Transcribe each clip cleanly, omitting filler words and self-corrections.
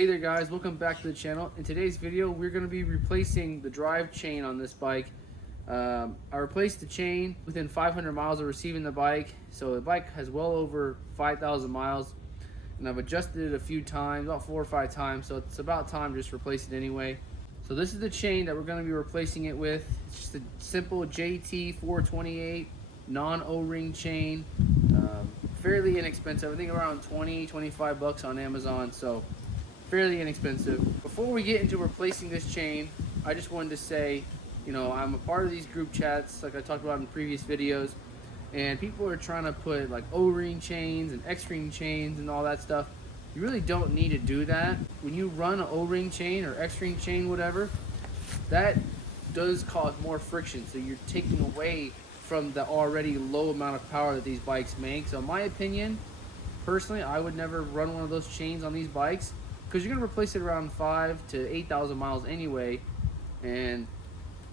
Hey there guys, welcome back to the channel. In today's video we're going to be replacing the drive chain on this bike. I replaced the chain within 500 miles of receiving the bike, so the bike has well over 5,000 miles, and I've adjusted it a few times, about 4 or 5 times, so it's about time to just replace it anyway. So this is the chain that we're going to be replacing it with. It's just a simple JT428 non-O-ring chain, fairly inexpensive. I think around 20-25 bucks on Amazon, so fairly inexpensive. Before we get into replacing this chain, I just wanted to say, you know, I'm a part of these group chats like I talked about in previous videos, and people are trying to put like O-ring chains and X-ring chains and all that stuff. You really don't need to do that. When you run an O-ring chain or X-ring chain, whatever, that does cause more friction, so you're taking away from the already low amount of power that these bikes make. So in my opinion, personally, I would never run one of those chains on these bikes, because you're going to replace it around 5,000 to 8,000 miles anyway, and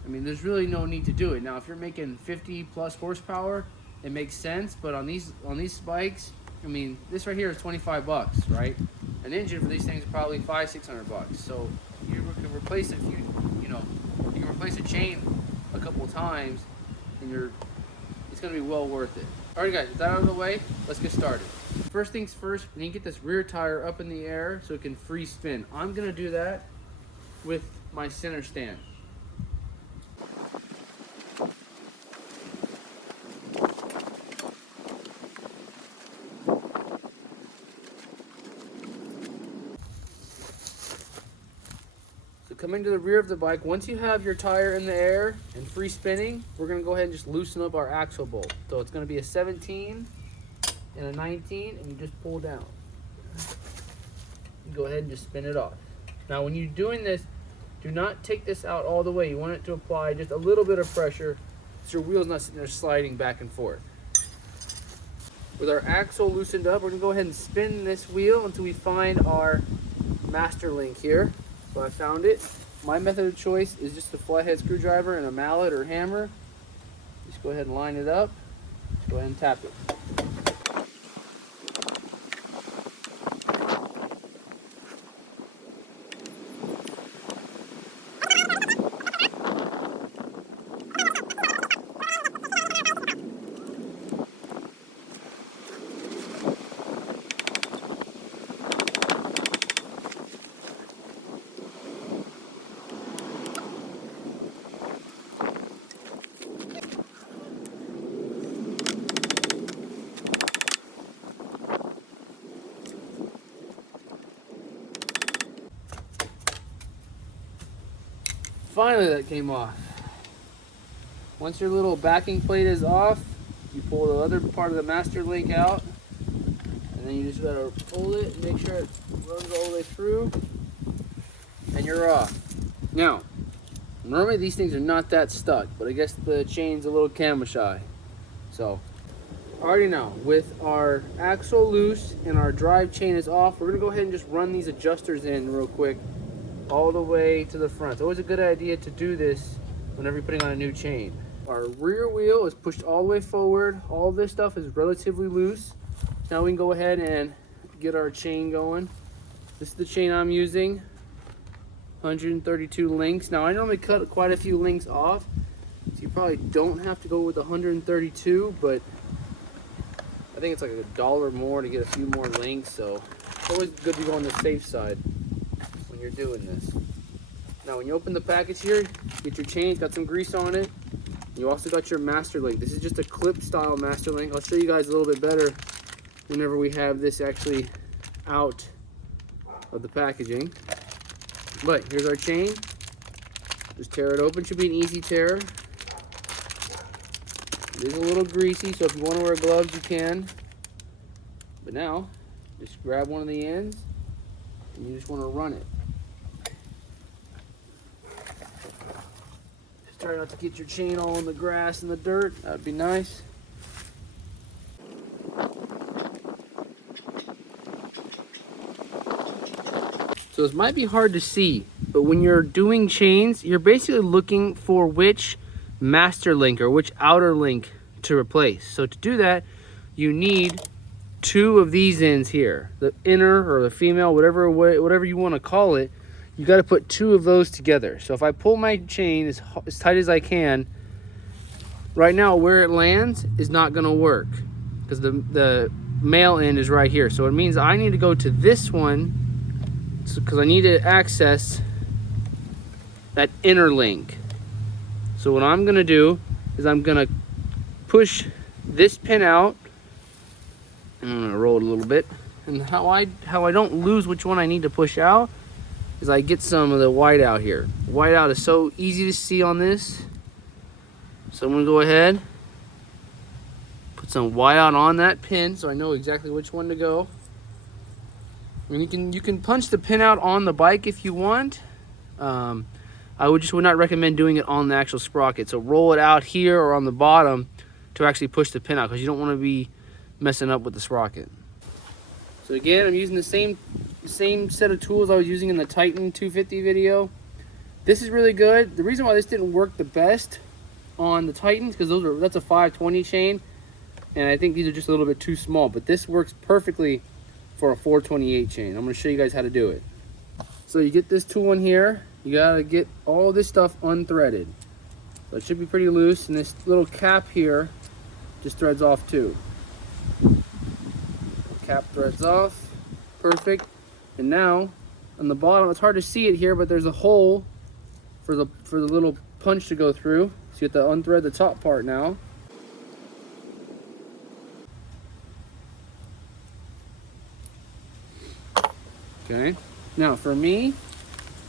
I mean there's really no need to do it. Now if you're making 50 plus horsepower, it makes sense, but on these bikes, I mean this right here is 25 bucks, right? An engine for these things is probably 500-600 bucks. So you can replace you can replace a chain a couple times, and it's going to be well worth it. Alright guys, with that out of the way, let's get started. First things first, we need to get this rear tire up in the air so it can free spin. I'm going to do that with my center stand. So coming to the rear of the bike, once you have your tire in the air and free spinning, we're going to go ahead and just loosen up our axle bolt. So it's going to be a 17 and a 19, and you just pull down. You go ahead and just spin it off. Now when you're doing this, do not take this out all the way. You want it to apply just a little bit of pressure so your wheel's not sitting there sliding back and forth. With our axle loosened up, we're going to go ahead and spin this wheel until we find our master link here. So I found it. My method of choice is just a flathead screwdriver and a mallet or hammer. Just go ahead and line it up. Just go ahead and tap it. Finally, that came off. Once your little backing plate is off, you pull the other part of the master link out, and then you just gotta hold it and make sure it runs all the way through, and you're off. Now, normally these things are not that stuck, but I guess the chain's a little camera shy. So, already now, with our axle loose and our drive chain is off, we're gonna go ahead and just run these adjusters in real quick all the way to the front. It's always a good idea to do this whenever you're putting on a new chain. Our rear wheel is pushed all the way forward. All this stuff is relatively loose. Now we can go ahead and get our chain going. This is the chain I'm using, 132 links. Now I normally cut quite a few links off, so you probably don't have to go with 132, but I think it's like $1 more to get a few more links, so it's always good to go on the safe side when you're doing this. Now when you open the package here, get your chain, it's got some grease on it. You also got your master link. This is just a clip style master link. I'll show you guys a little bit better whenever we have this actually out of the packaging. But here's our chain. Just tear it open. Should be an easy tear. It is a little greasy, so if you want to wear gloves you can. But now just grab one of the ends and you just want to run it. Try not to get your chain all in the grass and the dirt. That would be nice. So this might be hard to see, but when you're doing chains, you're basically looking for which master link or which outer link to replace. So to do that, you need two of these ends here, the inner or the female, whatever you want to call it. You got to put two of those together. So if I pull my chain as tight as I can, right now where it lands is not going to work because the male end is right here. So it means I need to go to this one because I need to access that inner link. So what I'm going to do is I'm going to push this pin out. I'm going to roll it a little bit. And how I don't lose which one I need to push out is I get some of the white out here. White out is so easy to see on this. So I'm going to go ahead, put some white out on that pin so I know exactly which one to go. And you can punch the pin out on the bike if you want. I would not recommend doing it on the actual sprocket. So roll it out here or on the bottom to actually push the pin out because you don't want to be messing up with the sprocket. So again, I'm using the same set of tools I was using in the Titan 250 video. This is really good. The reason why this didn't work the best on the Titans because that's a 520 chain, and I think these are just a little bit too small. But this works perfectly for a 428 chain. I'm going to show you guys how to do it. So you get this tool in here. You gotta get all this stuff unthreaded. So it should be pretty loose, and this little cap here just threads off too. Cap threads off, perfect. And now on the bottom, it's hard to see it here, but there's a hole for the little punch to go through. So you have to unthread the top part now. Okay. Now for me,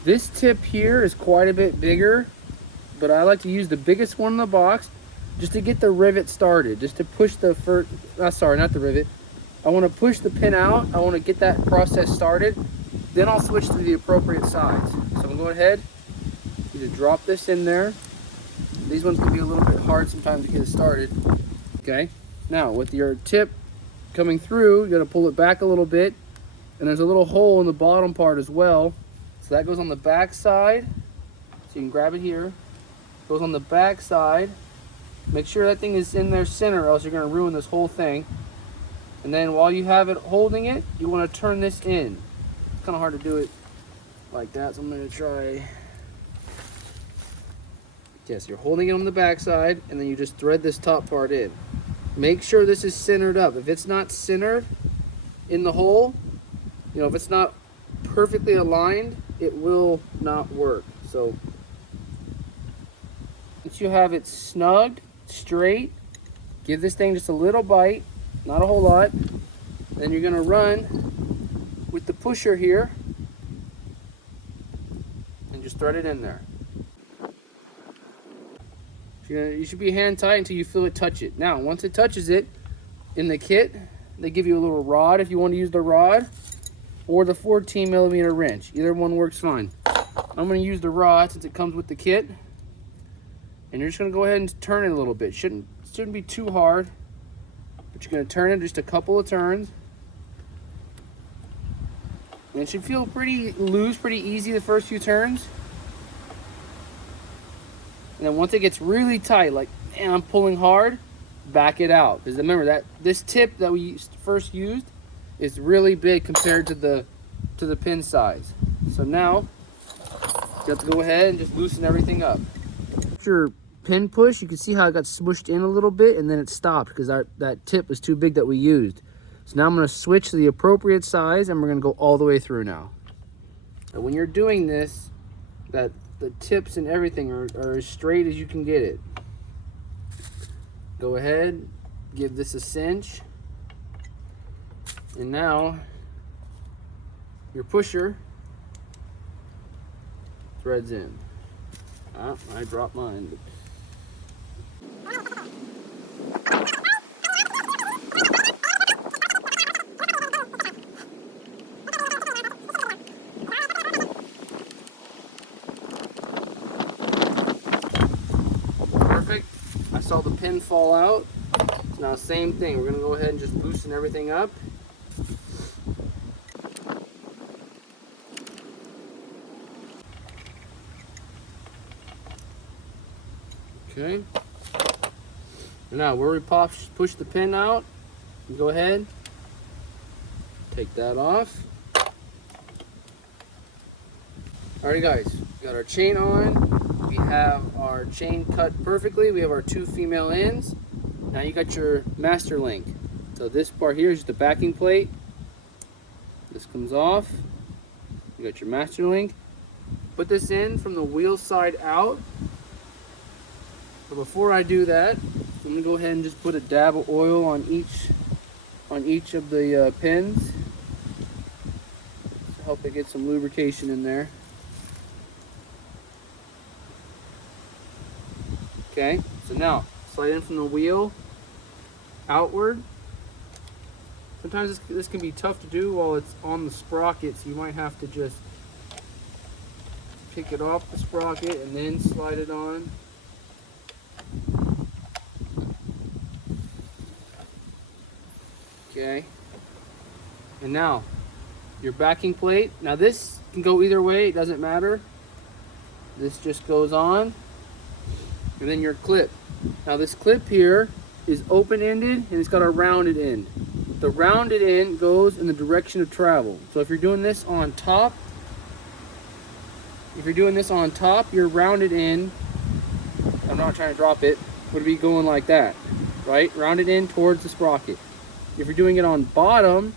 this tip here is quite a bit bigger, but I like to use the biggest one in the box just to get the rivet started, just to push the not the rivet. I want to push the pin out. I want to get that process started. Then I'll switch to the appropriate size. So I'm going to go ahead, you just drop this in there. These ones can be a little bit hard sometimes to get it started. Okay, now with your tip coming through, you got to pull it back a little bit, and there's a little hole in the bottom part as well. So that goes on the back side. So you can grab it here. Goes on the back side. Make sure that thing is in their center, or else you're going to ruin this whole thing. And then while you have it holding it, you want to turn this in. It's kind of hard to do it like that, so I'm going to try. Yes, you're holding it on the back side, and then you just thread this top part in. Make sure this is centered up. If it's not centered in the hole, if it's not perfectly aligned, it will not work. So once you have it snugged, straight, give this thing just a little bite, not a whole lot. Then you're going to run with the pusher here and just thread it in there. You should be hand tight until you feel it touch it. Now, once it touches it, in the kit, they give you a little rod if you want to use the rod, or the 14mm wrench. Either one works fine. I'm going to use the rod since it comes with the kit. And you're just going to go ahead and turn it a little bit. Shouldn't be too hard, but you're going to turn it just a couple of turns. And it should feel pretty loose, pretty easy the first few turns. And then once it gets really tight, like, man, I'm pulling hard, back it out. Because remember that this tip that we first used is really big compared to the pin size. So now you have to go ahead and just loosen everything up. After your pin push, you can see how it got smushed in a little bit, and then it stopped because that tip was too big that we used. So now I'm going to switch to the appropriate size, and we're going to go all the way through now. And when you're doing this, the tips and everything are as straight as you can get it. Go ahead, give this a cinch, and now your pusher threads in. I dropped mine. Perfect. I saw the pin fall out. So now same thing. We're going to go ahead and just loosen everything up. Okay. Now where we push the pin out, you go ahead, Take that off. Alrighty guys, we got our chain on. We have our chain cut perfectly. We have our 2 female ends. Now you got your master link. So this part here is just the backing plate. This comes off. You got your master link. Put this in from the wheel side out. But before I do that, I'm gonna go ahead and just put a dab of oil on each of the pins to help it get some lubrication in there. Okay, so now slide in from the wheel outward. Sometimes this can be tough to do while it's on the sprocket, so you might have to just pick it off the sprocket and then slide it on. Okay, and now your backing plate. Now this can go either way, it doesn't matter. This just goes on. And then your clip. Now this clip here is open-ended and it's got a rounded end. The rounded end goes in the direction of travel. So if you're doing this on top, your rounded end, I'm not trying to drop it, would be going like that, right? Rounded end towards the sprocket. If you're doing it on bottom,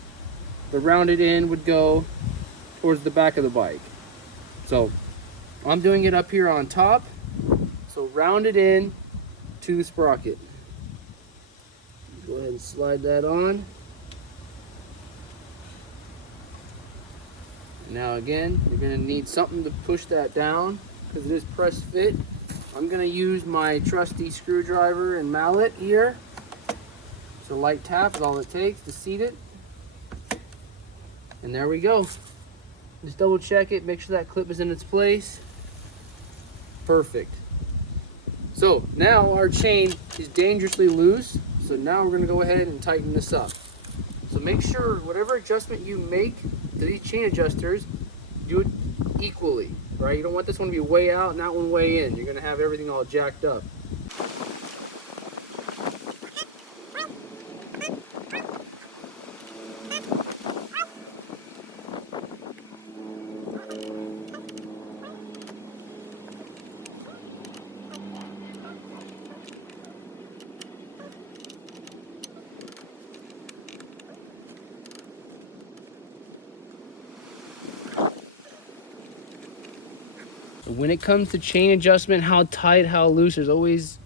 the rounded end would go towards the back of the bike. So I'm doing it up here on top. So round it in to the sprocket. Go ahead and slide that on. Now again, you're going to need something to push that down because it is press fit. I'm going to use my trusty screwdriver and mallet here. So light tap is all it takes to seat it. And there we go. Just double check it, make sure that clip is in its place. Perfect. So now our chain is dangerously loose. So now we're going to go ahead and tighten this up. So make sure whatever adjustment you make to these chain adjusters, do it equally, right? You don't want this one to be way out and that one way in. You're going to have everything all jacked up. When it comes to chain adjustment, how tight, how loose, there's always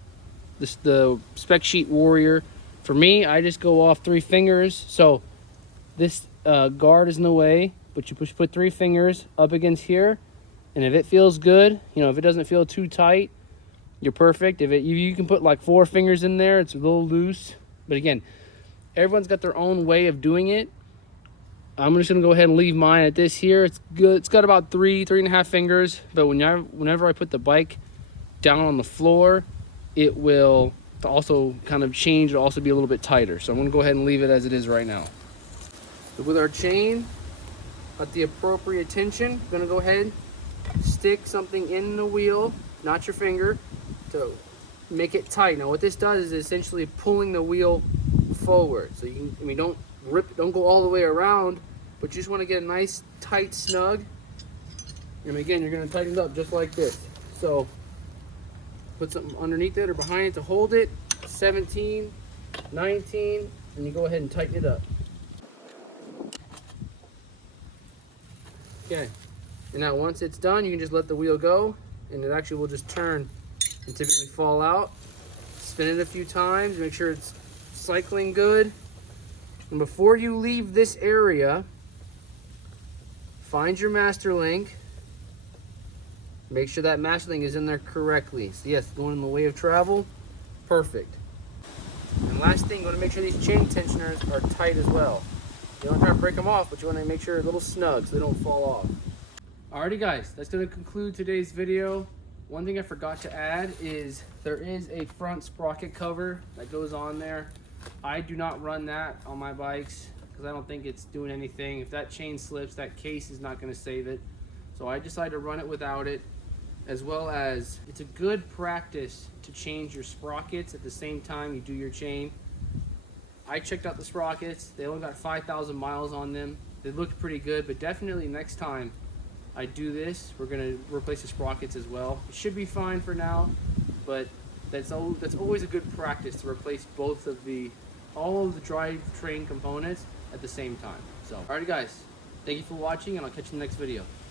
the Spec Sheet Warrior. For me, I just go off 3 fingers. So this guard is in the way, but you put 3 fingers up against here, and if it feels good, you know, if it doesn't feel too tight, you're perfect. If you can put like 4 fingers in there, it's a little loose. But again, everyone's got their own way of doing it. I'm just gonna go ahead and leave mine at this here. It's good. It's got about 3.5 fingers, but whenever I put the bike down on the floor, it will also kind of change. It'll also be a little bit tighter. So I'm gonna go ahead and leave it as it is right now. So with our chain at the appropriate tension, I'm gonna go ahead, stick something in the wheel, not your finger, to make it tight. Now what this does is essentially pulling the wheel forward. So you can, don't go all the way around, but you just want to get a nice tight snug. And again, you're going to tighten it up just like this. So put something underneath it or behind it to hold it. 17, 19, and you go ahead and tighten it up. Okay, and now once it's done, you can just let the wheel go, and it actually will just turn and typically fall out. Spin it a few times, make sure it's cycling good. And before you leave this area, find your master link. Make sure that master link is in there correctly. So yes, going in the way of travel, perfect. And last thing, you want to make sure these chain tensioners are tight as well. You don't try to break them off, but you want to make sure they're a little snug so they don't fall off. Alrighty guys, that's going to conclude today's video. One thing I forgot to add is there is a front sprocket cover that goes on there. I do not run that on my bikes because I don't think it's doing anything. If that chain slips, that case is not going to save it. So I decided to run it without it, as well as it's a good practice to change your sprockets at the same time you do your chain. I checked out the sprockets. They only got 5,000 miles on them. It looked pretty good, but definitely next time I do this, we're gonna replace the sprockets as well. It should be fine for now, but that's always a good practice to replace all of the drivetrain components at the same time. So, alright guys, thank you for watching, and I'll catch you in the next video.